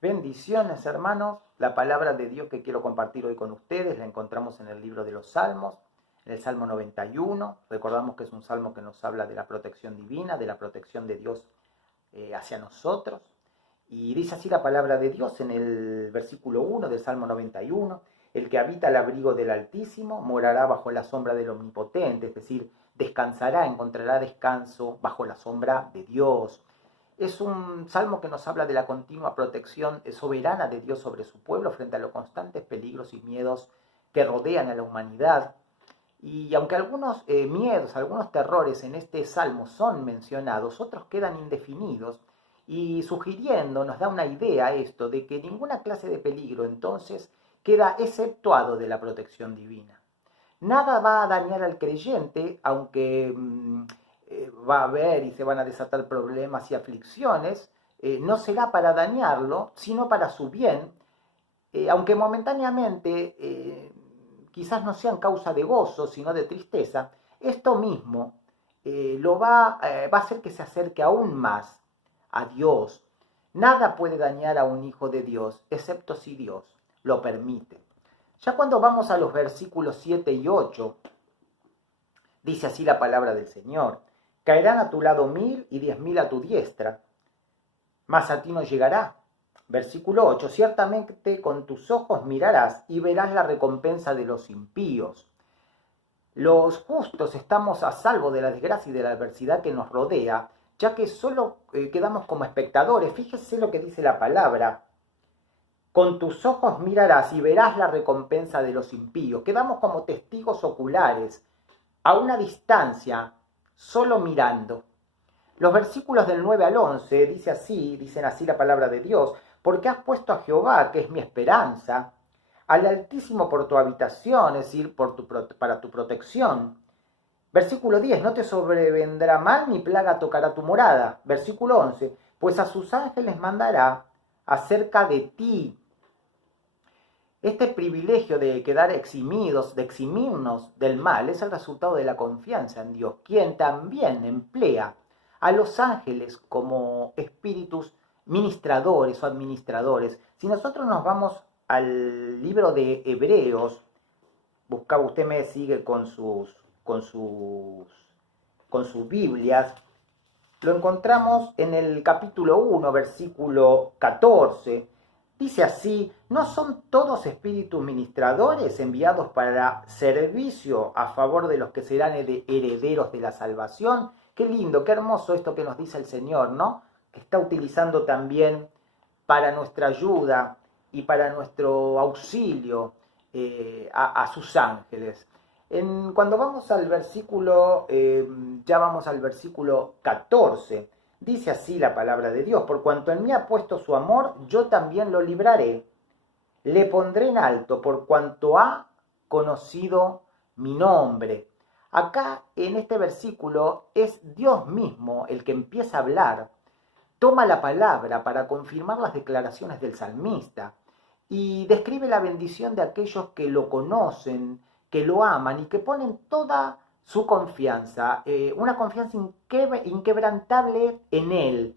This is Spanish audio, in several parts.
Bendiciones, hermanos. La palabra de Dios que quiero compartir hoy con ustedes la encontramos en el libro de los Salmos, en el Salmo 91. Recordamos que es un salmo que nos habla de la protección divina, de la protección de Dios hacia nosotros. Y dice así la palabra de Dios en el versículo 1 del Salmo 91. El que habita al abrigo del Altísimo morará bajo la sombra del Omnipotente, es decir, descansará, encontrará descanso bajo la sombra de Dios. Es un salmo que nos habla de la continua protección soberana de Dios sobre su pueblo frente a los constantes peligros y miedos que rodean a la humanidad. Y aunque algunos miedos, algunos terrores en este salmo son mencionados, otros quedan indefinidos y sugiriendo, nos da una idea esto de que ninguna clase de peligro entonces queda exceptuado de la protección divina. Nada va a dañar al creyente, aunque va a haber y se van a desatar problemas y aflicciones, no será para dañarlo, sino para su bien, aunque momentáneamente quizás no sean causa de gozo, sino de tristeza. Esto mismo va a hacer que se acerque aún más a Dios. Nada puede dañar a un hijo de Dios, excepto si Dios lo permite. Ya cuando vamos a los versículos 7 y 8, dice así la palabra del Señor: caerán a tu lado 1000 y 10.000 a tu diestra, mas a ti no llegará. Versículo 8, ciertamente con tus ojos mirarás y verás la recompensa de los impíos. Los justos estamos a salvo de la desgracia y de la adversidad que nos rodea, ya que solo quedamos como espectadores. Fíjese lo que dice la palabra: con tus ojos mirarás y verás la recompensa de los impíos. Quedamos como testigos oculares, a una distancia, solo mirando. Los versículos del 9 al 11 dicen así la palabra de Dios: porque has puesto a Jehová, que es mi esperanza, al Altísimo por tu habitación, es decir, para tu protección. Versículo 10, no te sobrevendrá mal ni plaga tocará tu morada. Versículo 11, pues a sus ángeles mandará acerca de ti. Este privilegio de quedar eximidos, de eximirnos del mal, es el resultado de la confianza en Dios, quien también emplea a los ángeles como espíritus ministradores o administradores. Si nosotros nos vamos al libro de Hebreos, usted me sigue con sus Biblias, lo encontramos en el capítulo 1, versículo 14. Dice así: ¿no son todos espíritus ministradores enviados para servicio a favor de los que serán herederos de la salvación? Qué lindo, qué hermoso esto que nos dice el Señor, ¿no? Que está utilizando también para nuestra ayuda y para nuestro auxilio a sus ángeles. Cuando vamos al versículo, ya vamos al versículo 14, dice así la palabra de Dios: por cuanto en mí ha puesto su amor, yo también lo libraré, le pondré en alto por cuanto ha conocido mi nombre. Acá en este versículo es Dios mismo el que empieza a hablar, toma la palabra para confirmar las declaraciones del salmista y describe la bendición de aquellos que lo conocen, que lo aman y que ponen toda su confianza, una confianza inquebrantable en Él.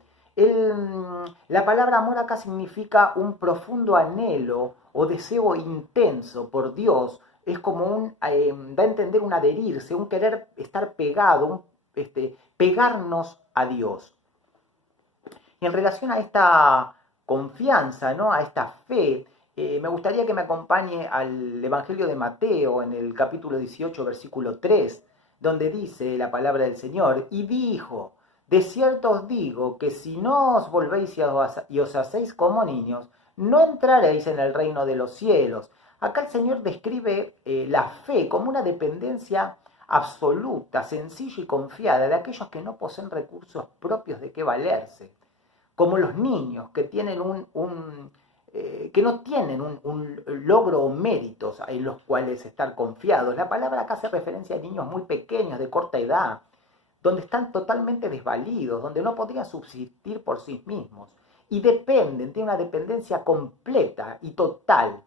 La palabra amor acá significa un profundo anhelo o deseo intenso por Dios. Es como da a entender un adherirse, un querer estar pegado, pegarnos a Dios. Y en relación a esta confianza, ¿no?, a esta fe, me gustaría que me acompañe al Evangelio de Mateo en el capítulo 18, versículo 3, donde dice la palabra del Señor: y dijo, de cierto os digo que si no os volvéis y os hacéis como niños, no entraréis en el reino de los cielos. Acá el Señor describe la fe como una dependencia absoluta, sencilla y confiada de aquellos que no poseen recursos propios de qué valerse, como los niños que tienen que no tienen un logro o méritos en los cuales estar confiados. La palabra acá hace referencia a niños muy pequeños, de corta edad, donde están totalmente desvalidos, donde no podrían subsistir por sí mismos y tienen una dependencia completa y total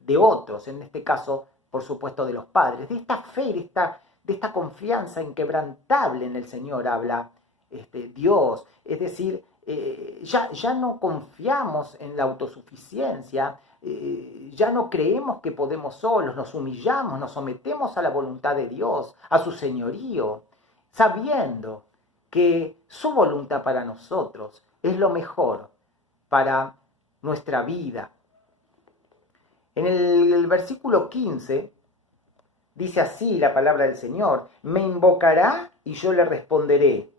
de otros, en este caso, por supuesto, de los padres. De esta fe, de esta confianza inquebrantable en el Señor habla Dios. Es decir, ya no confiamos en la autosuficiencia, ya no creemos que podemos solos, nos humillamos, nos sometemos a la voluntad de Dios, a su señorío, sabiendo que su voluntad para nosotros es lo mejor para nuestra vida. En el versículo 15 dice así la palabra del Señor: me invocará y yo le responderé.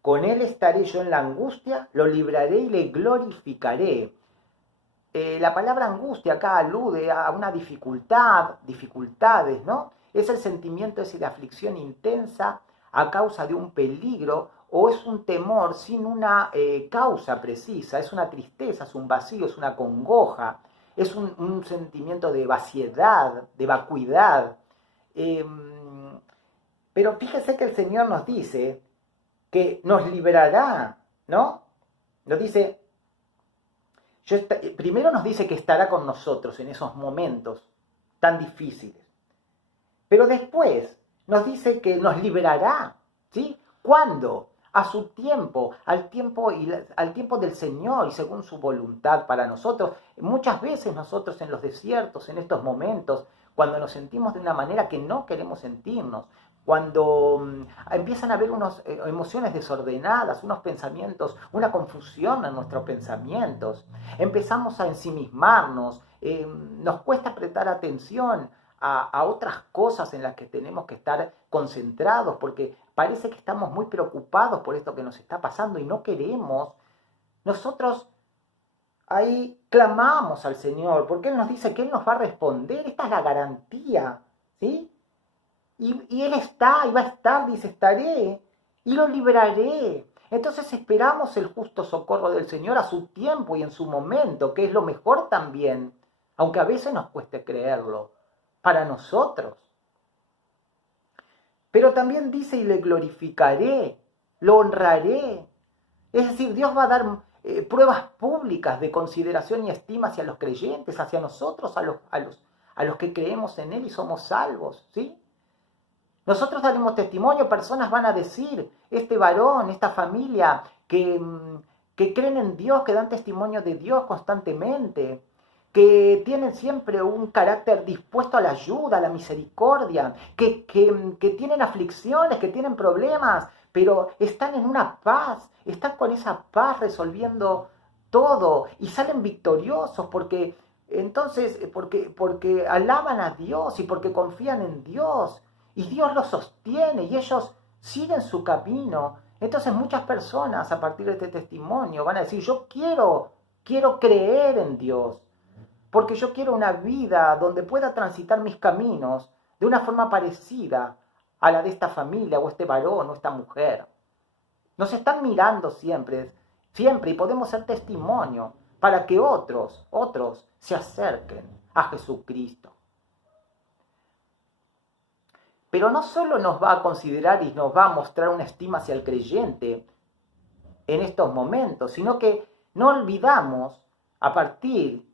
Con él estaré yo en la angustia, lo libraré y le glorificaré. La palabra angustia acá alude a una dificultades, ¿no? Es el sentimiento ese de aflicción intensa a causa de un peligro, o es un temor sin una causa precisa, es una tristeza, es un vacío, es una congoja, es un sentimiento de vaciedad, de vacuidad. Pero fíjese que el Señor nos dice que nos liberará, ¿no? Nos dice, primero nos dice que estará con nosotros en esos momentos tan difíciles. Pero después nos dice que nos liberará, ¿sí? ¿Cuándo? A su tiempo, al tiempo del Señor y según su voluntad para nosotros. Muchas veces nosotros en los desiertos, en estos momentos, cuando nos sentimos de una manera que no queremos sentirnos, cuando empiezan a haber unas emociones desordenadas, unos pensamientos, una confusión en nuestros pensamientos, empezamos a ensimismarnos, nos cuesta prestar atención a otras cosas en las que tenemos que estar concentrados, porque parece que estamos muy preocupados por esto que nos está pasando y no queremos. Nosotros ahí clamamos al Señor, porque Él nos dice que Él nos va a responder. Esta es la garantía, ¿sí? Y Él está, y va a estar, dice, estaré, y lo liberaré. Entonces esperamos el justo socorro del Señor a su tiempo y en su momento, que es lo mejor también, aunque a veces nos cueste creerlo, para nosotros. Pero también dice, y le glorificaré, lo honraré. Es decir, Dios va a dar pruebas públicas de consideración y estima hacia los creyentes, hacia nosotros, a los que creemos en Él y somos salvos, ¿sí? Nosotros daremos testimonio, personas van a decir, este varón, esta familia, que creen en Dios, que dan testimonio de Dios constantemente, que tienen siempre un carácter dispuesto a la ayuda, a la misericordia, que tienen aflicciones, que tienen problemas, pero están en una paz, están con esa paz resolviendo todo y salen victoriosos porque alaban a Dios y porque confían en Dios. Y Dios los sostiene y ellos siguen su camino. Entonces muchas personas a partir de este testimonio van a decir, yo quiero creer en Dios, porque yo quiero una vida donde pueda transitar mis caminos de una forma parecida a la de esta familia o este varón o esta mujer. Nos están mirando siempre y podemos ser testimonio para que otros se acerquen a Jesucristo. Pero no solo nos va a considerar y nos va a mostrar una estima hacia el creyente en estos momentos, sino que no olvidamos, a partir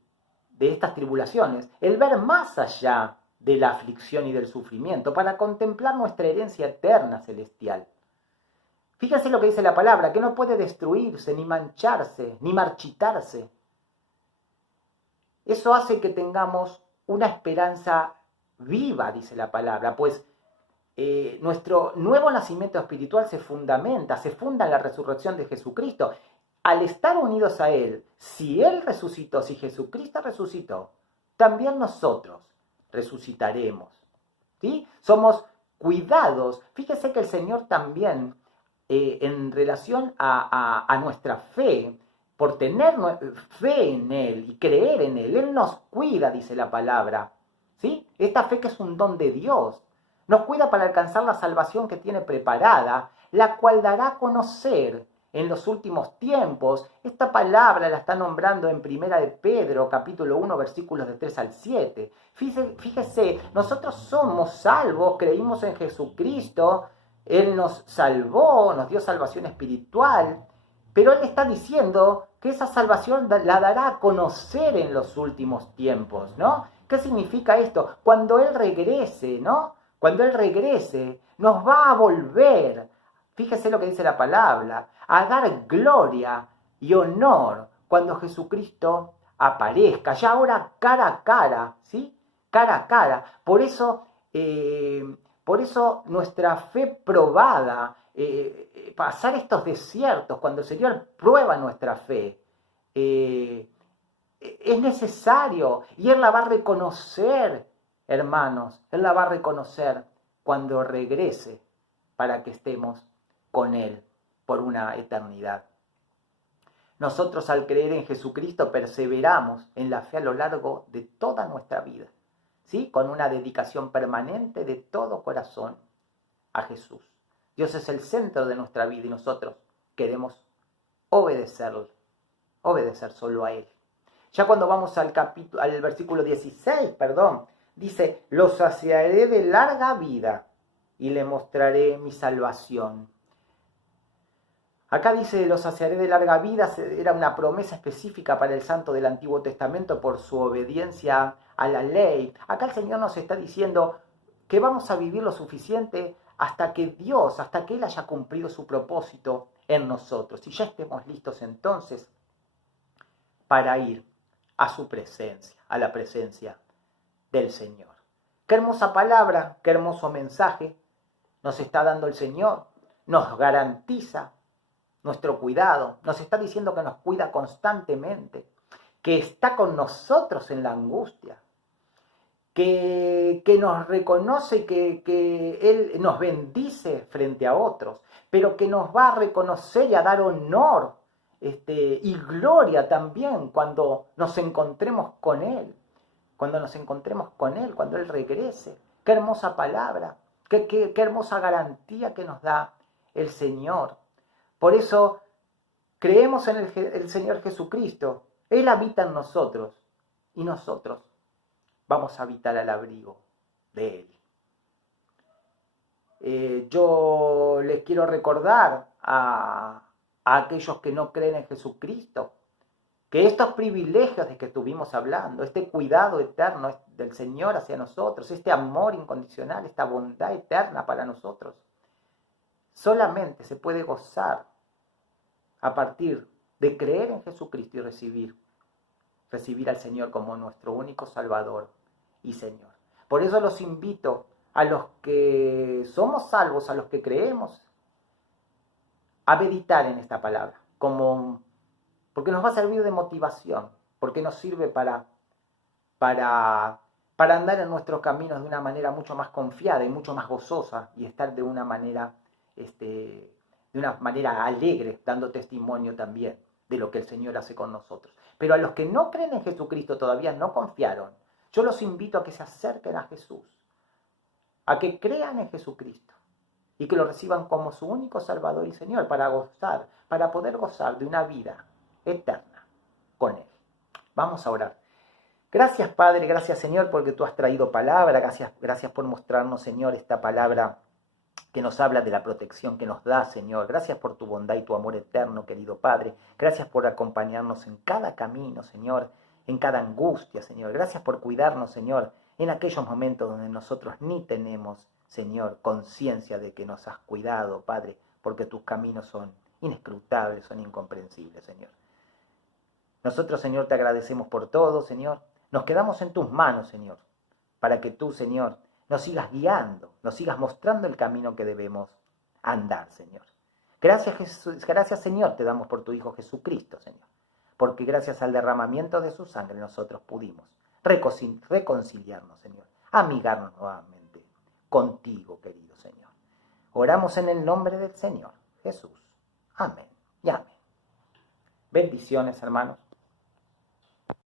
de estas tribulaciones, el ver más allá de la aflicción y del sufrimiento para contemplar nuestra herencia eterna celestial. Fíjense lo que dice la palabra, que no puede destruirse, ni mancharse, ni marchitarse. Eso hace que tengamos una esperanza viva, dice la palabra, pues nuestro nuevo nacimiento espiritual se funda en la resurrección de Jesucristo. Al estar unidos a Él, si Él resucitó, si Jesucristo resucitó, también nosotros resucitaremos, ¿sí? Somos cuidados. Fíjese que el Señor también, en relación a nuestra fe, por tener fe en Él y creer en Él nos cuida, dice la palabra, ¿sí? Esta fe que es un don de Dios, nos cuida para alcanzar la salvación que tiene preparada, la cual dará a conocer en los últimos tiempos. Esta palabra la está nombrando en Primera de Pedro, capítulo 1, versículos de 3 al 7. Fíjese, nosotros somos salvos, creímos en Jesucristo, Él nos salvó, nos dio salvación espiritual, pero Él está diciendo que esa salvación la dará a conocer en los últimos tiempos, ¿no? ¿Qué significa esto? Cuando Él regrese, ¿no? Cuando Él regrese, nos va a volver, fíjese lo que dice la palabra, a dar gloria y honor cuando Jesucristo aparezca, ya ahora cara a cara, ¿sí? Cara a cara. Por eso nuestra fe probada, pasar estos desiertos, cuando el Señor prueba nuestra fe, es necesario y Él la va a reconocer, hermanos, Él la va a reconocer cuando regrese para que estemos con Él por una eternidad. Nosotros al creer en Jesucristo perseveramos en la fe a lo largo de toda nuestra vida, ¿sí? Con una dedicación permanente de todo corazón a Jesús. Dios es el centro de nuestra vida y nosotros queremos obedecer solo a Él. Ya cuando vamos al versículo 16, dice, lo saciaré de larga vida y le mostraré mi salvación. Acá dice, lo saciaré de larga vida, era una promesa específica para el santo del Antiguo Testamento por su obediencia a la ley. Acá el Señor nos está diciendo que vamos a vivir lo suficiente hasta que Él haya cumplido su propósito en nosotros. Y ya estemos listos entonces para ir a su presencia, a la presencia del Señor. Qué hermosa palabra, qué hermoso mensaje nos está dando el Señor. Nos garantiza nuestro cuidado, nos está diciendo que nos cuida constantemente, que está con nosotros en la angustia, que nos reconoce que Él nos bendice frente a otros, pero que nos va a reconocer y a dar honor y gloria también cuando nos encontremos con Él, cuando Él regrese. Qué hermosa palabra, qué hermosa garantía que nos da el Señor. Por eso creemos en el Señor Jesucristo. Él habita en nosotros y nosotros vamos a habitar al abrigo de Él. Yo les quiero recordar a aquellos que no creen en Jesucristo que estos privilegios de que estuvimos hablando, este cuidado eterno del Señor hacia nosotros, este amor incondicional, esta bondad eterna para nosotros, solamente se puede gozar a partir de creer en Jesucristo y recibir al Señor como nuestro único Salvador y Señor. Por eso los invito a los que somos salvos, a los que creemos, a meditar en esta palabra, porque nos va a servir de motivación, porque nos sirve para andar en nuestros caminos de una manera mucho más confiada y mucho más gozosa y estar de una manera alegre, dando testimonio también de lo que el Señor hace con nosotros. Pero a los que no creen en Jesucristo, todavía no confiaron, yo los invito a que se acerquen a Jesús, a que crean en Jesucristo y que lo reciban como su único Salvador y Señor para poder gozar de una vida eterna con Él. Vamos a orar. Gracias, Padre, gracias, Señor, porque tú has traído palabra. Gracias por mostrarnos, Señor, esta palabra que nos habla de la protección que nos da, Señor. Gracias por tu bondad y tu amor eterno, querido Padre. Gracias por acompañarnos en cada camino, Señor, en cada angustia, Señor. Gracias por cuidarnos, Señor, en aquellos momentos donde nosotros ni tenemos, Señor, conciencia de que nos has cuidado, Padre, porque tus caminos son inescrutables, son incomprensibles, Señor. Nosotros, Señor, te agradecemos por todo, Señor. Nos quedamos en tus manos, Señor, para que tú, Señor, nos sigas guiando, nos sigas mostrando el camino que debemos andar, Señor. Gracias, Jesús, gracias, Señor, te damos por tu Hijo Jesucristo, Señor, porque gracias al derramamiento de su sangre nosotros pudimos reconciliarnos, Señor, amigarnos nuevamente contigo, querido Señor. Oramos en el nombre del Señor Jesús. Amén y amén. Bendiciones, hermanos.